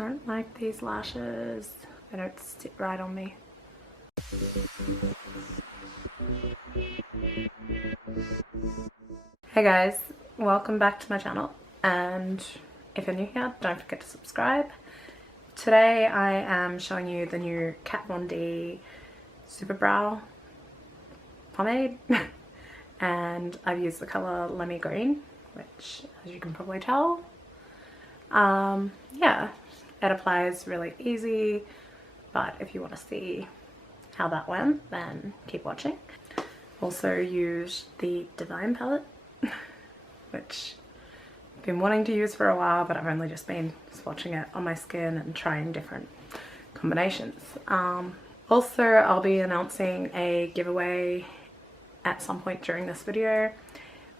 don't like these lashes. They don't sit right on me. Hey guys, welcome back to my channel, and if you're new here, don't forget to subscribe. Today I am showing you the new Kat Von D Super Brow Pomade and I've used the colour Lemmy Green, which as you can probably tell, yeah, it applies really easy, but if you want to see how that went, then keep watching. Also used the Divine palette, which I've been wanting to use for a while, but I've only just been swatching it on my skin and trying different combinations. Also, I'll be announcing a giveaway at some point during this video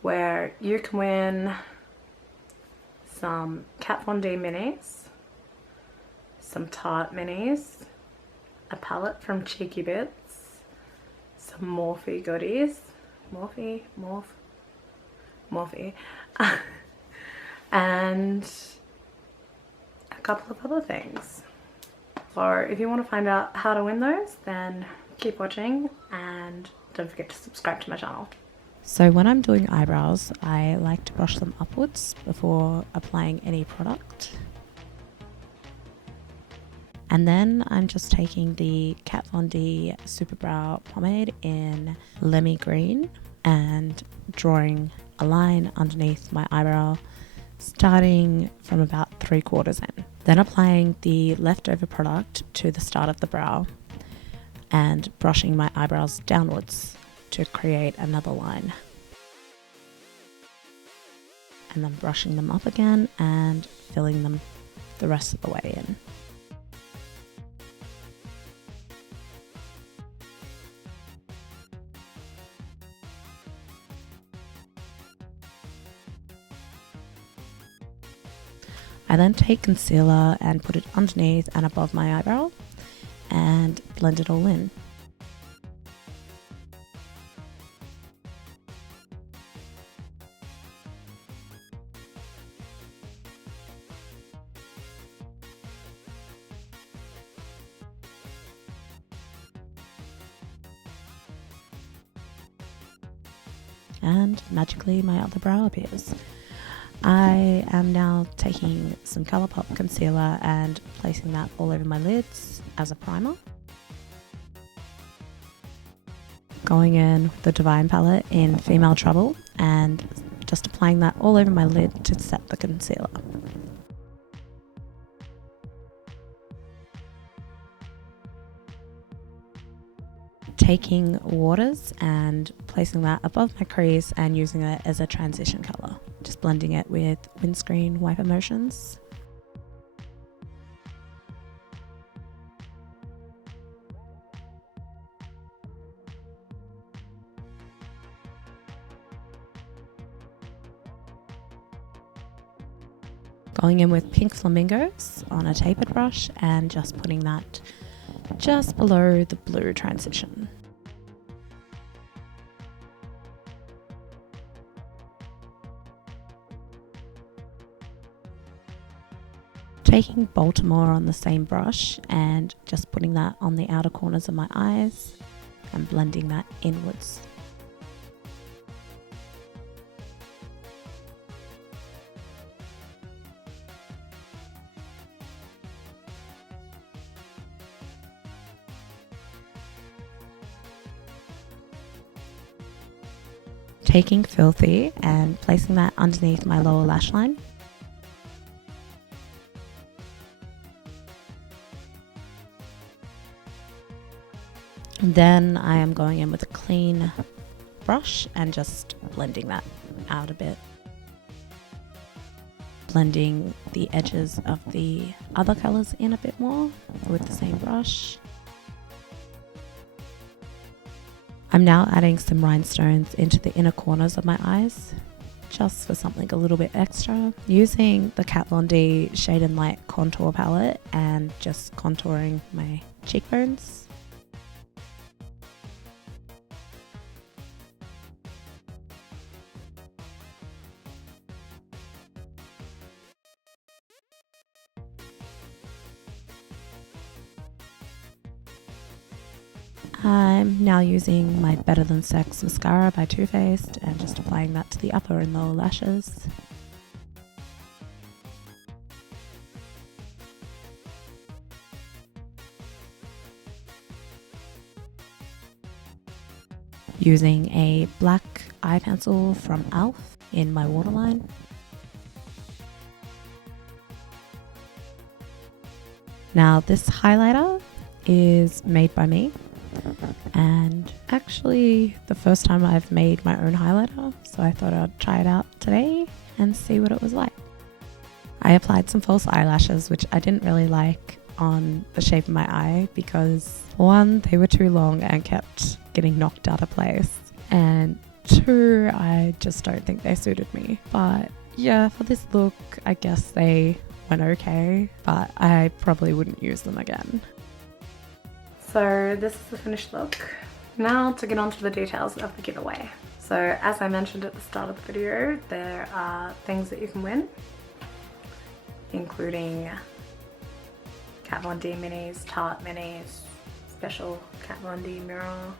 where you can win some Kat Von D minis, some Tarte minis, a palette from Cheeky Bits, some Morphe goodies, Morphe, and a couple of other things. So if you want to find out how to win those, then keep watching and don't forget to subscribe to my channel. So when I'm doing eyebrows, I like to brush them upwards before applying any product. And then I'm just taking the Kat Von D Super Brow Pomade in Lemmy Green and drawing a line underneath my eyebrow, starting from about 3/4 in. Then applying the leftover product to the start of the brow and brushing my eyebrows downwards to create another line. And then brushing them up again and filling them the rest of the way in. I then take concealer and put it underneath and above my eyebrow and blend it all in. And magically my other brow appears. I am now taking some Colourpop concealer and placing that all over my lids as a primer. Going in with the Divine palette in Female Trouble and just applying that all over my lid to set the concealer. Taking Waters and placing that above my crease and using it as a transition colour. Just blending it with windscreen wiper motions. Going in with Pink Flamingos on a tapered brush and just putting that just below the blue transition. Taking Baltimore on the same brush and just putting that on the outer corners of my eyes and blending that inwards. Taking Filthy and placing that underneath my lower lash line. Then I am going in with a clean brush and just blending that out a bit. Blending the edges of the other colours in a bit more with the same brush. I'm now adding some rhinestones into the inner corners of my eyes, just for something a little bit extra. Using the Kat Von D Shade and Light contour palette and just contouring my cheekbones. I'm now using my Better Than Sex mascara by Too Faced and just applying that to the upper and lower lashes. Using a black eye pencil from Elf in my waterline. Now this highlighter is made by me, and actually the first time I've made my own highlighter, so I thought I'd try it out today and see what it was like. I applied some false eyelashes, which I didn't really like on the shape of my eye because one, they were too long and kept getting knocked out of place, and two, I just don't think they suited me. But yeah, for this look, I guess they went okay, but I probably wouldn't use them again. So this is the finished look. Now to get on to the details of the giveaway. So as I mentioned at the start of the video, there are things that you can win, including Kat Von D minis, Tarte minis, special Kat Von D Mirror,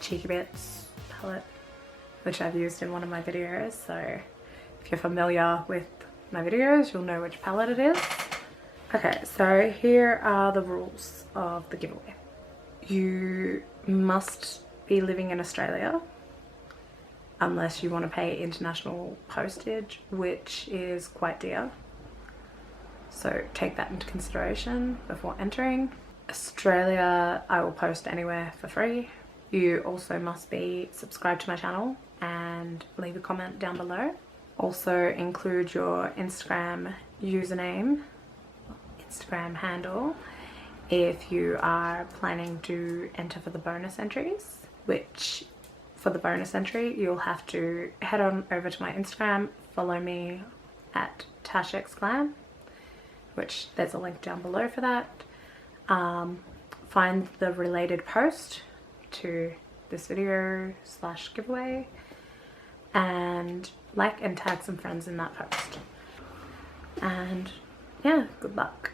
Cheeky Bits palette, which I've used in one of my videos, so if you're familiar with my videos, you'll know which palette it is. Okay, so here are the rules of the giveaway. You must be living in Australia unless you want to pay international postage, which is quite dear. So take that into consideration before entering. Australia, I will post anywhere for free. You also must be subscribed to my channel and leave a comment down below. Also include your Instagram username, Instagram handle, if you are planning to enter for the bonus entries, which for the bonus entry you'll have to head on over to my Instagram, follow me at TashXGlam, which there's a link down below for that. Find the related post to this video / giveaway and like and tag some friends in that post. And yeah, good luck.